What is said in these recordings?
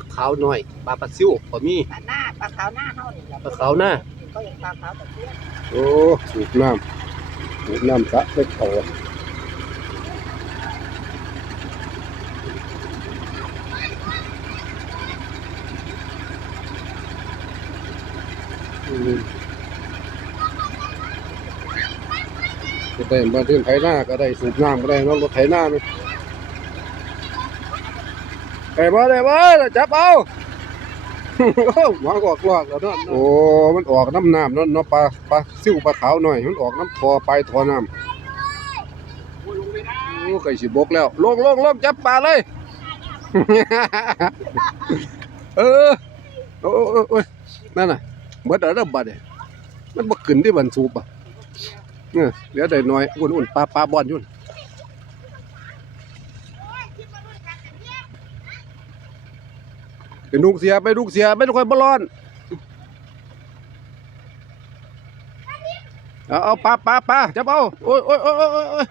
ลาขาวน้อยปลาปลาซิวก็มีปลาหน้าปลาขาวหน้าเฮานี่แหละปลาขาวหน้าก็ยังปลาขาวตะเพียนโอ้สูบน้ำสูบน้ำสระไปเขาอืมก็ได้มาเรื่องไถหน้าก็ได้สูบน้ำก็ได้เนาะรถไถหน้าไหม ได้บ่ได้บ่จับเอาหมากออกลอกแล้วเนาะโอ้ มันออกน้ำน้ำเนาะเนาะปลาปลาซิวปลาขาวหน่อย มันออกน้ำทอไปทอน้ำโอ้ไก่สิบกแล้ว ลงลงลงจับปลาเลย เออโอ้โอ้โอ้โอ้ยนั่นน่ะเบิดอะไรบัดเนี่ยมันบ่ขึ้นที่บันสูบอะเนี่ยเดี๋ยวได้หน่อย อุ่นๆปลาปลาบอลยุ่น ไปนุกเสียไปนุกเสียไม่ต้องคอยบอลอนเอาเอาปลาปลาปลาจับเอาโอ้ยโอ้ยโอ้ยโอ้ย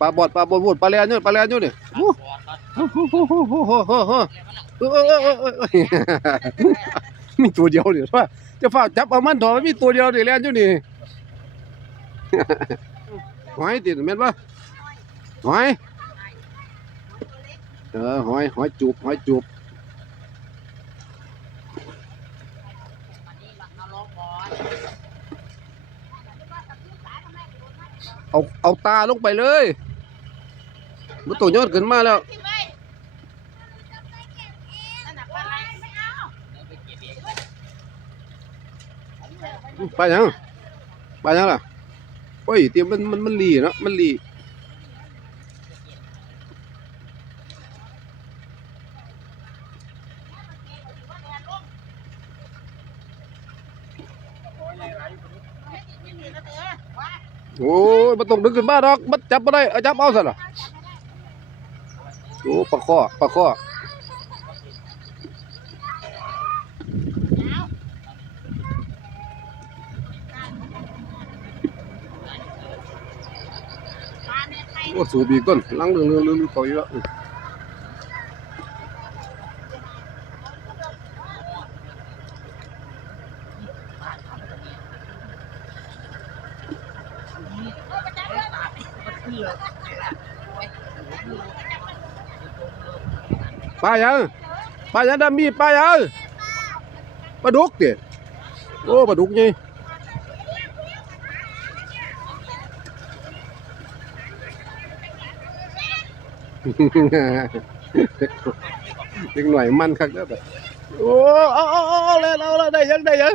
ปลาบอดปลาบอดวูดปลาแลนอยู่ปลาแลนอยู่นี่โอ้โหโอ้โหโอ้โหโอ้โหโอ้โหเออเออเออเออเออมีตัวเดียวเดี๋ยวว่า จะฝ้าจับเอามันถอดมันมีตัวเดียวเดี๋ยวแลนอยู่นี่หอยติดแม่นปะหอยเออหอยหอยจูบหอยจูบเอาเอาเอาตาลงไปเลยมันตัวยอดขึ้นมาแล้ว นั่นน่ะปลาอะไรไม่เอา ไปยังไปยังล่ะโอ้ยเตียมมันมันมันหลีเนาะมันหลีโอ้ยมันต้องดึงขึ้นมาดอกมันจับมาได้เอาจับเอาซะล่ะโอ้ปลาข้อปลาข้อ ปลาเนี่ยใคร โอ้สูบอีกต้นลังเรื่องเรื่องเรื่องเขาอยู่แล้วปลายังปลายังดำมีปลายังปลาดุกเด็ดโอ้ปลาดุกนี่ เล็กหน่อยมันคักแล้วแบบโอ้เอาเอาเอาเอาเลยเอาเลยได้ยังได้ยัง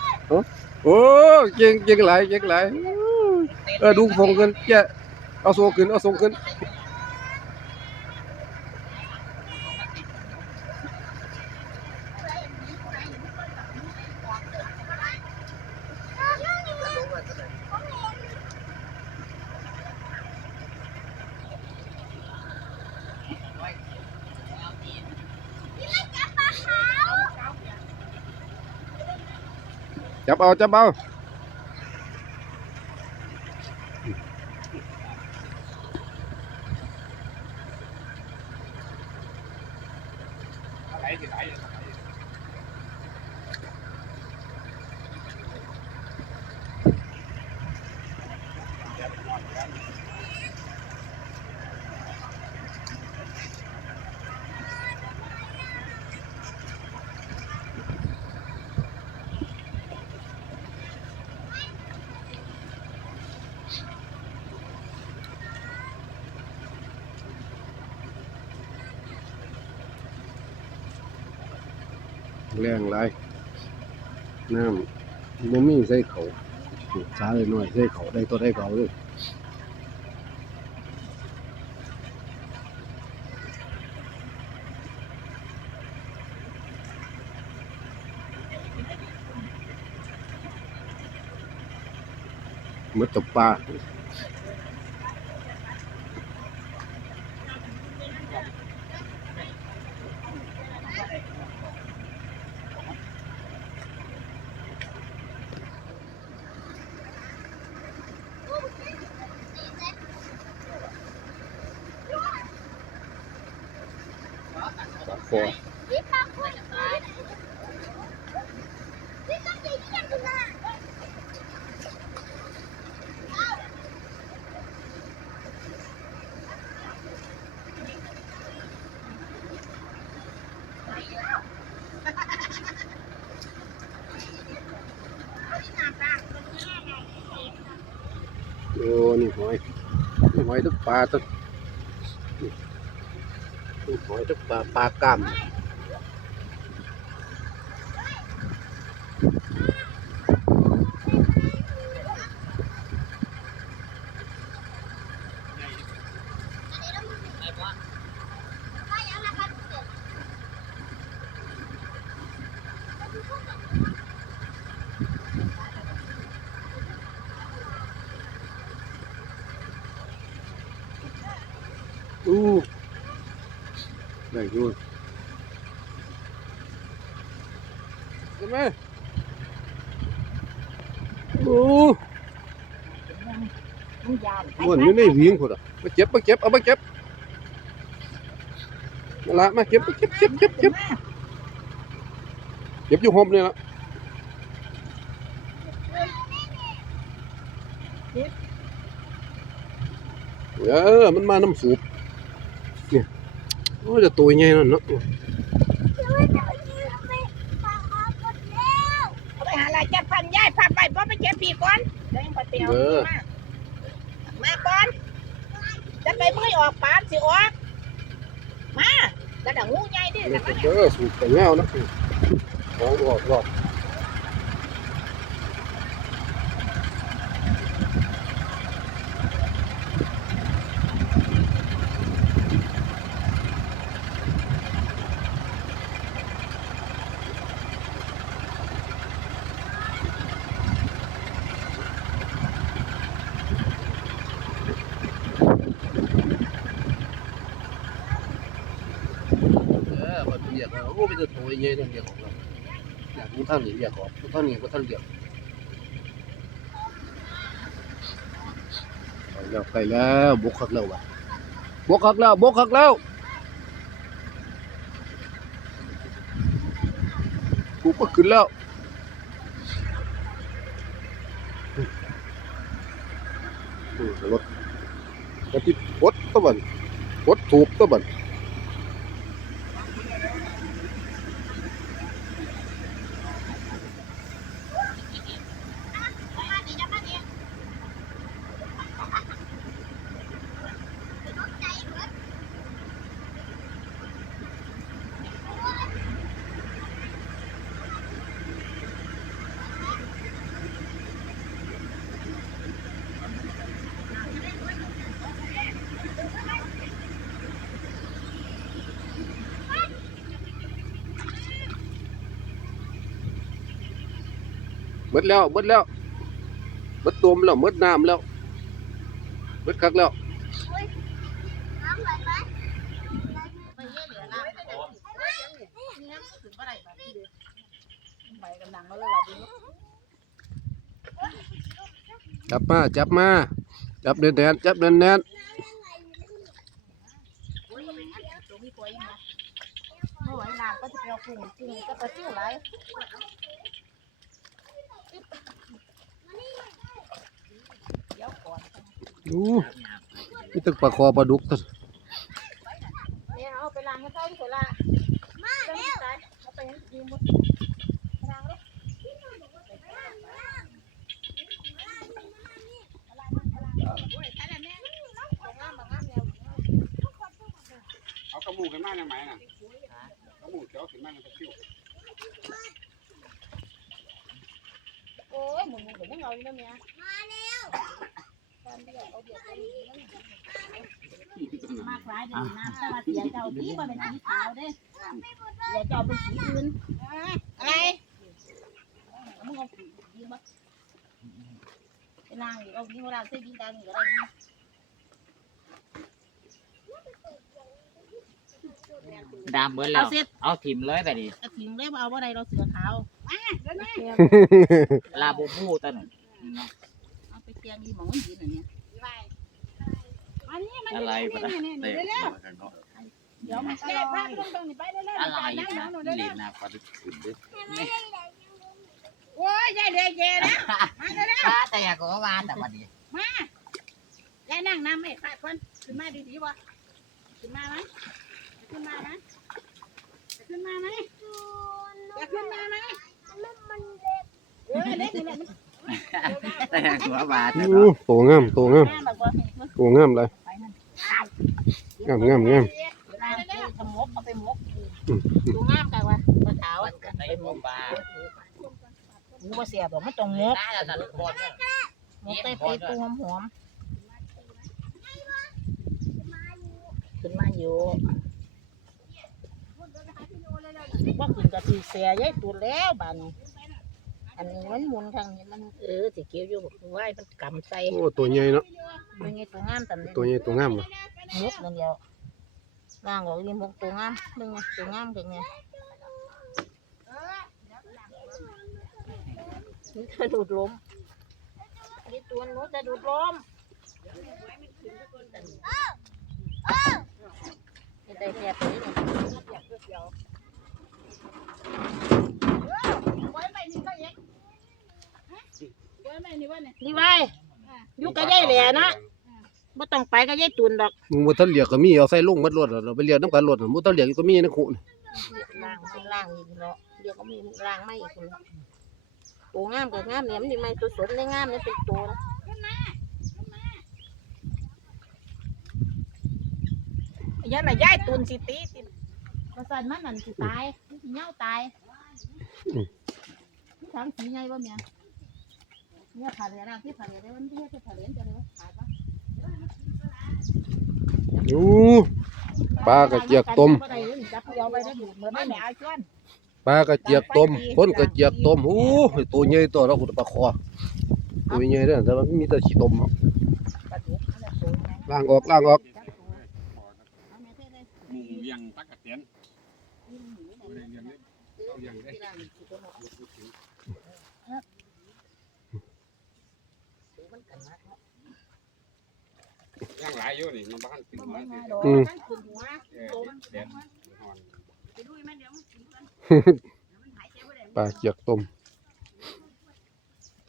โอ้เก่งเก่งหลายเก่งหลายเออดูฟงขึ้นแกเอาโซขึ้นเอาโซขึ้น จับเอาจับเอา แรงไรน้ำมันมีใส่เขาช้าเลยหน่อยใส่เขาได้ตัวได้เขาเลยมดตบปลา ปลาคอ โอ้นี่หอยนี่ หอยทุกปลาทุกนี่หอยทุกปลาปลากล้าม อู้ ได้ดูใช่ไหมโอ้มันยาวมันอยู่ในหิงพุ่นอะมาเก็บมาเก็บเอามาเก็บมาละมาเก็บมาเก็บเก็บเก็บเก็บเก็บอยู่ห่มเนี่ยละเออมันมาน้ำสูบเนี่ย โอ้ยจะตัวใหญ่นั่นเนาะเอาไปหาอะไรจับพันย้ายพาไปเพราะไปเจ็บปีก่อนเดี๋ยวยังไปเตียวมามาก่อนจะไปมือออกปานสิออกมาแล้วดังงูใหญ่ดินี่แต่ก็มันเด้อสูบแต่เงานะลองออกรอบ เออมันเรียกแล้วโอ้เป็นตัวใหญ่ๆนั่น เรียกของเราอยากรู้ท่านนี่เรียกของท่านนี่ก็ท่านเรียกไปแล้วไปแล้วบกคักแล้วว่ะบกคักแล้วบกคักแล้วกูก็ขึ้นแล้วรถรถที่รถตะบันรถถูกตะบัน หมดแล้วหมดแล้วหมดตัวมแล้วหมดน้ำแล้วหมดคักแล้วจับมาจับมา จับแน่นๆจับแน่นตัวมีตัวอีกนะเมื่อไหร่นางก็จะไปเอากุ้งกุ้งก็ปลาจิ้วไรเดี๋ยวก่ อู้นี่ตึกปลาคอปลาดุกตัว เนี่ยเอาไปล้างให้เขาที่โคราชมาเร็วเอาไปให้ยืมหมดล้างเลย เอากระมูขึ้นมาในไหมน่ะกระมูเขียวขึ้นมาในตะคิว โอ้ยหมุนหมุนก็ยังเอาอยู่นะเมียมาเร็วตอนเดียวเอาเบียร์ไปมา กหลายเดี๋ยวน้ำแต่ว่าเสียเจ้าที่ว่าเป็นสีขาวเด้เสียเจ้าเป็นสีอื่นอะไรมึงเอาสียืมมาไปล้างอีกเอายิงล้างเส้นยิงกลางอีกอะไรนะดามเบิร์แล้วเอาถิ่มเลยไปดิกระถิ่งเลยเอาว่าใดเราเสือขาวมาเดี๋ยวนี้ลาบูบูตัวหนึ่งเนาะเอาไปเตียงดีหมองมันยืนอันเนี้ย อันนี้มันอะไรนี่ปะนะนี่นี่เตะเร็วเดี๋ยวมันเก็บภาพตรงตรงนี้ไปเร็วๆอะไรนั่งนะหนูเหรีเร็ยวญนะปลาดุกขึ้นด้วยๆโอ้ยยายเด็กแย่นะมาเร็วแต่อยากก็ว่าแต่วันนี้ๆมายายนั่งน้ำไม่ขาดคนขึ้นมาดีๆวะขึ้นมาไหมขึ้นมาไหมขึ้นมาไหมจะขึ้นมาไหมเออเล็กนี่แหละมันแต่อยากก็ว่าแต่อู้ตัวงามตัวงามแม่บอกว่าตัวงามเลย งามงามงามทำมกเอาไปมกดูงามกันวะปลาขาวกันในหมูปลาหมูปลาเสียบอกมันต้องมกได้แล้วแต่บอลมกได้ไปปูหอมหอมขึ้นมาอยู่ว่าขึ้นกับสีเสียยายตูดแล้วบ้าน อันนี้มันหมุนทางนี้มันเออสีเขียวอยู่ไหวมันกำใส่โอ้ตัวใหญ่เนาะเป็นไงตัวงามตำนี้ตัวใหญ่ตัวงามเลยมุกนั่นเดียวล่างออกนี่มุกตัวงามนึงไงตัวงามเป็นไงนี่จะดูดลมนี่ตัวนู้นจะดูดลมนี่ได้แค่ตัวนี้ นี่ไว้อยู่กับยายแหล่นะไม่ต้องไปกับยายตุนดอกมึงบ่ทันเรียกก็มีเอาใส่ลงมัดรถอะเราไปเรียกน้ำกันรถอะบ่ทันเรียกก็มีนะคุน่ะล่างเป็นล่างอีกเนาะเดี๋ยวก็มีล่างไม่อีกเนาะตัวงามกับงามเนี่ยมันนี่ไม่ตัวสนได้งามเนี่ยเป็นตัวนะยันน่ะย้ายตุนสิตีติประสานมันนั่นสิตายมันสิเหงาตาย ทั้งสีไงบ่เมียเนี่ยผ่าเหลือร่างที่ผ่าเหลือได้วันที่ที่ผ่าเหลือจะได้ว่าขายปะอู้ปลากระเจียกต้มจับเดียวไปได้ดูเหมือนไม่แม่เอาชวนปลากระเจียกต้มคนกระเจียกต้มโอ้ยตัวใหญ่ตัวเราก็ปลาคอตัวใหญ่เด้อแต่ว่ามีแต่ขี้ต้มอะปลาดุกนั่นแหละตัวไงล้างออกล้างออกเอาแม่เท่เลยหมูเลี้ยงตักกะเตียน เอาเลี้ยงเลี้ยงเลยเอาเลี้ยงเลยย่างหลายอยู่นี่มันบ้านขึ้นมาสิอืม เออเด็ดหอนปลาเจียกต้ม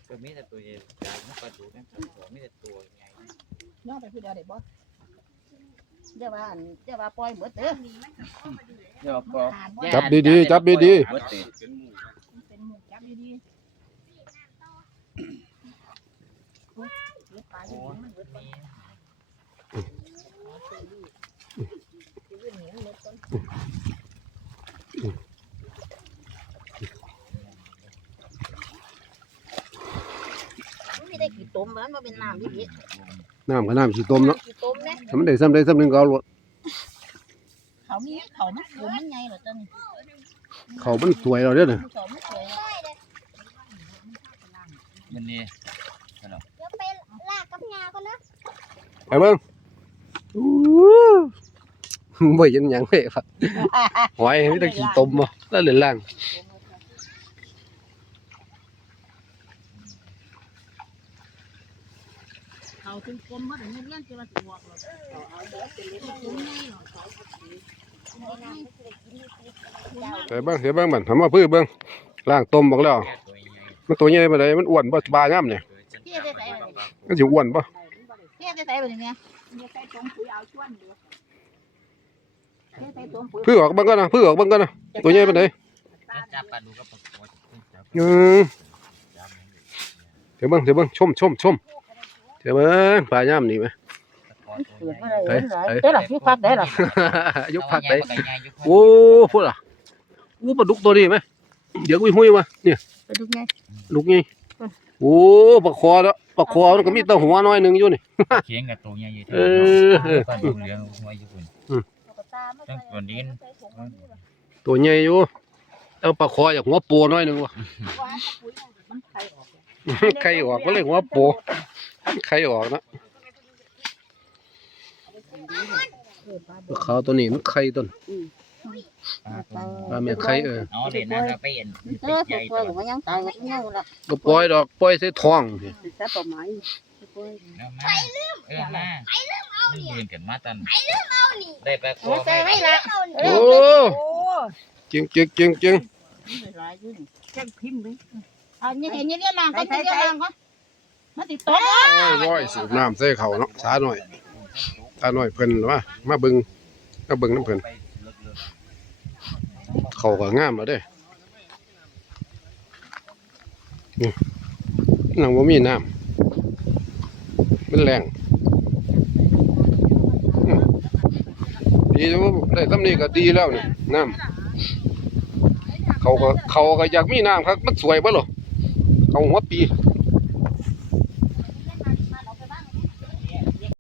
ตัวมีแต่ตัวใหญ่ใหญ่ปลาดุกนั่นตัวมีแต่ตัวใหญ่ย่อไปผู้เดียวได้บ่ เดี๋ยวว่าอันเดี๋ยวว่าปล่อยหมดเด้อเดี๋ยวก็ขาดบ่จับดีๆจับดีเบิดติเป็นหมูนะเป็นหมูจับดีๆเดี๋ยวปลาอยู่นี่มันเบิดก่อนสิวิ่งหนีมันเบิดก่อนมันไม่ได้กี่ต้มมันมาเป็นน้ำที่เยอะๆ น้ำกับน้ำขี้ต้มเนาะกี่ต้มเนี่ยถ้ามันได้ซ้ำได้ซ้ำหนึงก็เอารถเขามีเขามันขมมันไงเหรอจันเขามันสวยเราเด้อน่ะเขาไม่สวยมันนี่ไปเบิ่งอู้บ่เห็นหยังเลยครับหอยมีแต่ขี้ต้มบ่แล้วเหลือล่าง เขาถึงกลมมาถึงเงี้ยจะมาตัวหรอกเอาเดี๋ยวเป็นเลี้ยงกลมนี่หรอกไปเบิ่งเดี๋ยวเบิ่งมันทำมาพื้อเบิ่งล่างต้มบอกแล้วตัวใหญ่มันตัวใหญ่ปานใดมันอ้วนบ่บายามเนี่ยตัวจันเที่ยได้ใส่อะไรมันสิอ้วนบ่เเฮ็ดได้ไสบ่นี่แม่เฮ็ดใส่ถุงปุ๋ยเอาชวนอยู่เฮ็ดใส่ถุงปุ๋ยเพื่อออกบิ่งก่อนะพื่อออกบิ่งก่อนะตัวใหญ่ปานใดจับปลาดูก็ปลาคอจับอืมจับเดี๋ยวเบิ่งเดี๋ยวเบิ่งชมชมชม เดี๋ยวเบิ่งปลายามนี่ไหมปลาคอตัวใหญ่เฮ้ยเฮ้ยเด้ล่ะพี่พักได้ล่ะยกพักได้เอาใหญ่ยกพักโอ้พูดอะโอ้ปลาดุกตัวนี้ไหมเดี๋ยวกุ้ยหุ้ยมาเนี่ยไปดูไงลูกนี่โอ้ปลาคอแล้วปลาคอมันก็มีแตัวหัวน้อยหนึงอยู่นี่เคียงกับตัวใหญ่อยู่เออเออปลาดูเหลืองหัวอยู่คุณตั้งตัวนี้ตัวใหญ่อยู่แต่ว่าปลาคออยากหัวโปน้อยหนึงว่ะ มันไข่ออกไข่ออกก็เลยหัวโปไข่ออกนะปลาขาวตัวนี้มันไข่ต้นปลาตัวปลาแม่ไข่เออเอาเด่นนะก็ไปเห็นเออสวยๆมันยังตายมันยังล่ะก็ปล่อยดอกปล่อยใส่ท้องซะประมาณเอามาเออมามันยืนกันมาตันได้ปลาคอใส่ไว้ละโอ้เจ๋งเจ๋งเจ๋งเจ๋งหลายอยู่นี่แค่พิมพ์เลย อันนี้เห็นนี่เรียนนางก็เรียนนางก็มาติดต่อโอ้ยร้อยสูบน้ำใส่เขาเนาะช้าหน่อยช้าหน่อยเพิ่นว่ามาเบิ่งมาเบิ่งน้ำเพิ่นไปเลิกเขาก็งามแล้วเด้นี่นังบ่มีน้ำมันแรงอืมดีแล้วได้ตำนี้ก็ดีแล้วนี่น้ำเขาก็เขาก็อยากมีน้ำครับมันสวยบ่หรอ เขาหัวปีๆ